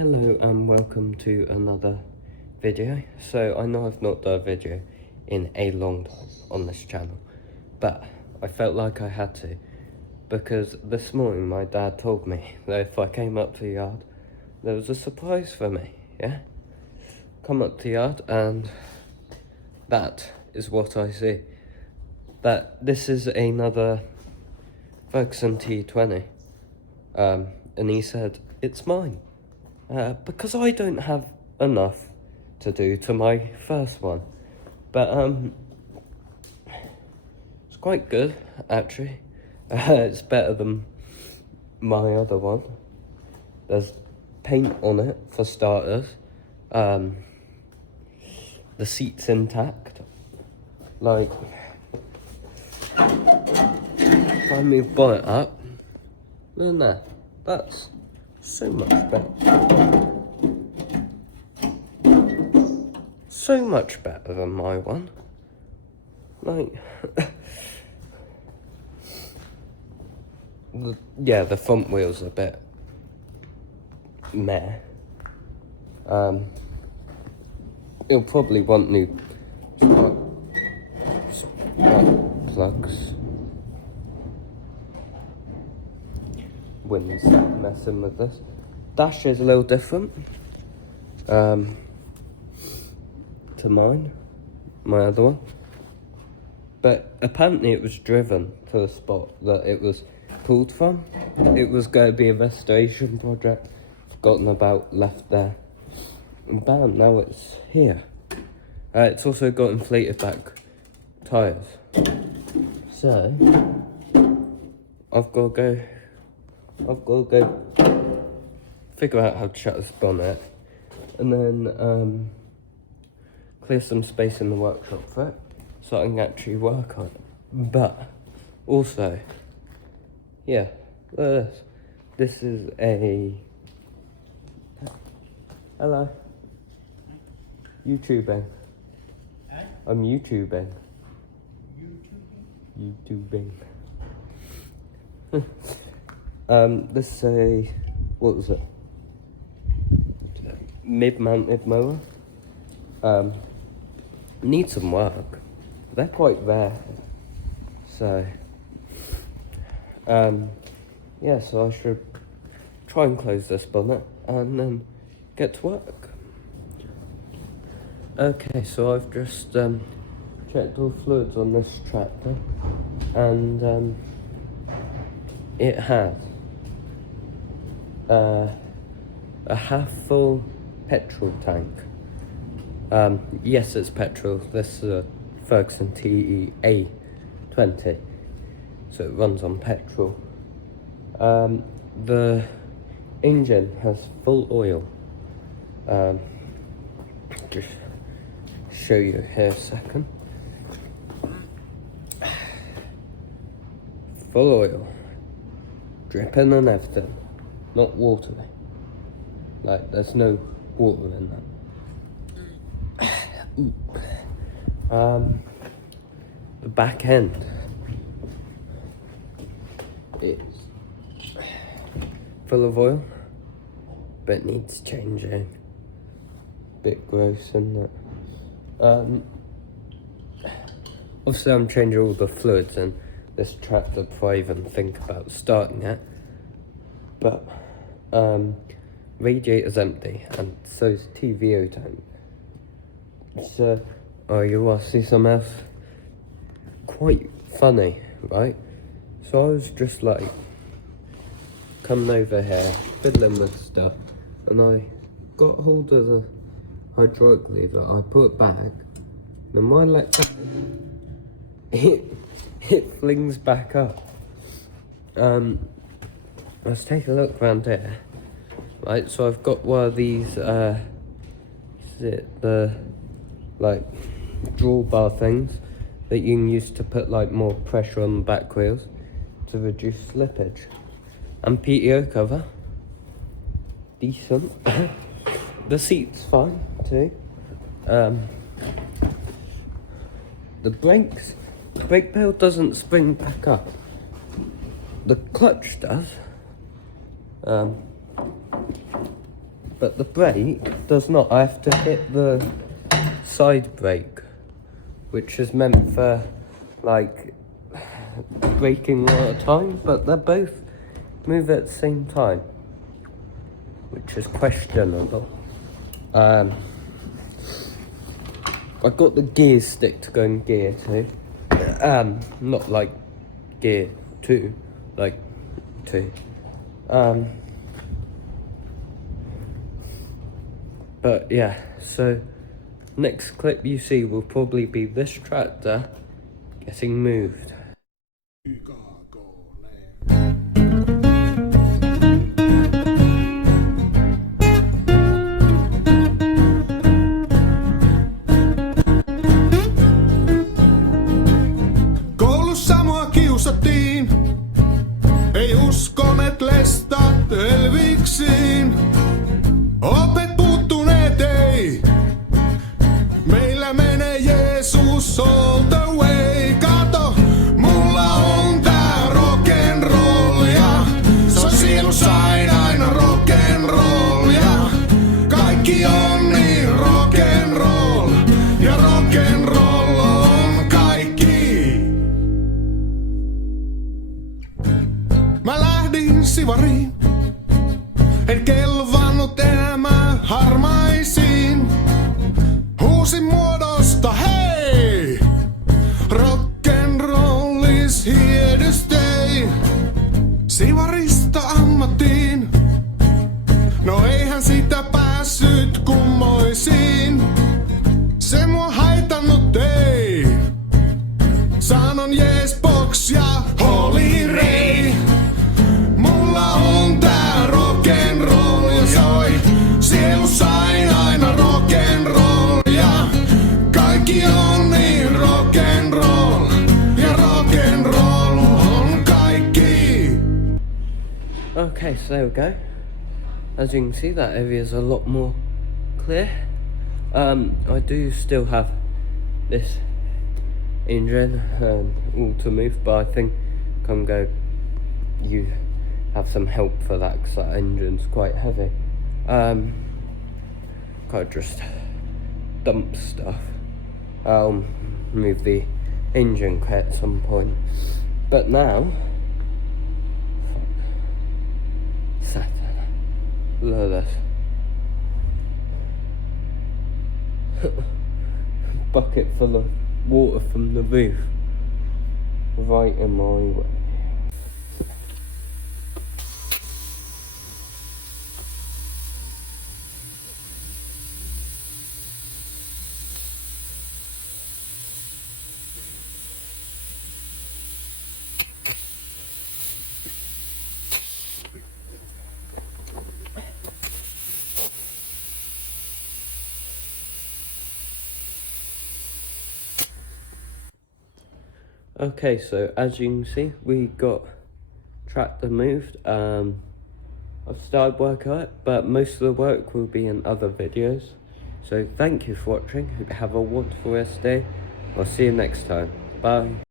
Hello and welcome to another video. So I know I've not done a video in a long time on this channel, but I felt like I had to, because this morning my dad told me that if I came up to the yard, there was a surprise for me, yeah? Come up to the yard and that is what I see. That this is another Ferguson TEA-20, and he said, it's mine. Because I don't have enough to do to my first one, but it's quite good actually. It's better than my other one. There's paint on it for starters. The seat's intact. Like, if I move bonnet up, look at that. That's so much better. So much better than my one. Like, the front wheel's a bit meh. You'll probably want new spark plugs. Wind's messing with this. Dash is a little different to mine, my other one. But apparently it was driven to the spot that it was pulled from. It was going to be a restoration project, forgotten about, left there. And bam, now it's here. It's also got inflated back tyres. So, I've got to go figure out how to shut this bonnet, and then clear some space in the workshop for it, so I can actually work on it. But also, yeah, look at this. This is a hello. YouTubing. Huh? I'm YouTubing. YouTubing. This is a, what was it? Mid-mounted mower. Need some work. They're quite rare. So, yeah, so I should try and close this bonnet and then get to work. Okay, so I've just checked all fluids on this tractor, and it has a half full petrol tank. Yes, it's petrol. This is a Ferguson TEA-20, so it runs on petrol. The engine has full oil. Just show you here a second. Full oil, dripping and everything, not watery. Like, there's no water in that. The back end is full of oil, but needs changing. Bit gross, isn't it? Obviously I'm changing all the fluids in this tractor before I even think about starting it. But radiator's empty, and so's TVO tank. So, oh, you want to see something else? Quite funny, right? So I was just like coming over here, fiddling with stuff, and I got hold of the hydraulic lever. I put it back, and then when I let go, it flings back up. Let's take a look around here. Right, so I've got one of these, is it the, like, drawbar things that you can use to put, like, more pressure on the back wheels to reduce slippage. And PTO cover. Decent. The seat's fine, too. The brakes, the brake pedal doesn't spring back up. The clutch does. but the brake does not. I have to hit the side brake, which is meant for like braking a lot of time, but they both move at the same time, which is questionable. I got the gear stick to go in gear 2, not like gear 2, like 2. But yeah, so next clip you see will probably be this tractor getting moved. Koulussa mua kiusattiin, ei uskoneet lestat elviksiin. Opet puuttuneet ei, meillä menee Jeesus all the way. Kato, mulla on tää rock'n'rollia, se on sielussa aina rock'n'rollia. Kaikki on niin rock'n'roll, ja rock'n'roll on kaikki. Mä lähdin sivariin, en kelvannut enää mä harmaisiin. Huusin muodosta hei, rock'n'roll is here to stay. Sivarista ammattiin, no eihän sitä päässyt kummoisiin. Se mua haitannut ei, sanon yes box ja Holy Ray. Mulla on tää rock'n'roll ja soi sielussa aina rock'n'roll ja kaikki on niin rock'n'roll ja rock'n'roll on kaikki. Okay, so there we go. As you can see, that area is a lot more clear. I do still have this engine all to move, but I think I'm going you have some help for that because that engine's quite heavy. Can't just dump stuff. I'll move the engine kit at some point. But now, Saturn, look at this. Bucket full of water from the roof, right in my way. Okay, so as you can see, we got tractor moved. I've started work on it, but most of the work will be in other videos. So thank you for watching. Hope you have a wonderful rest day. I'll see you next time. Bye.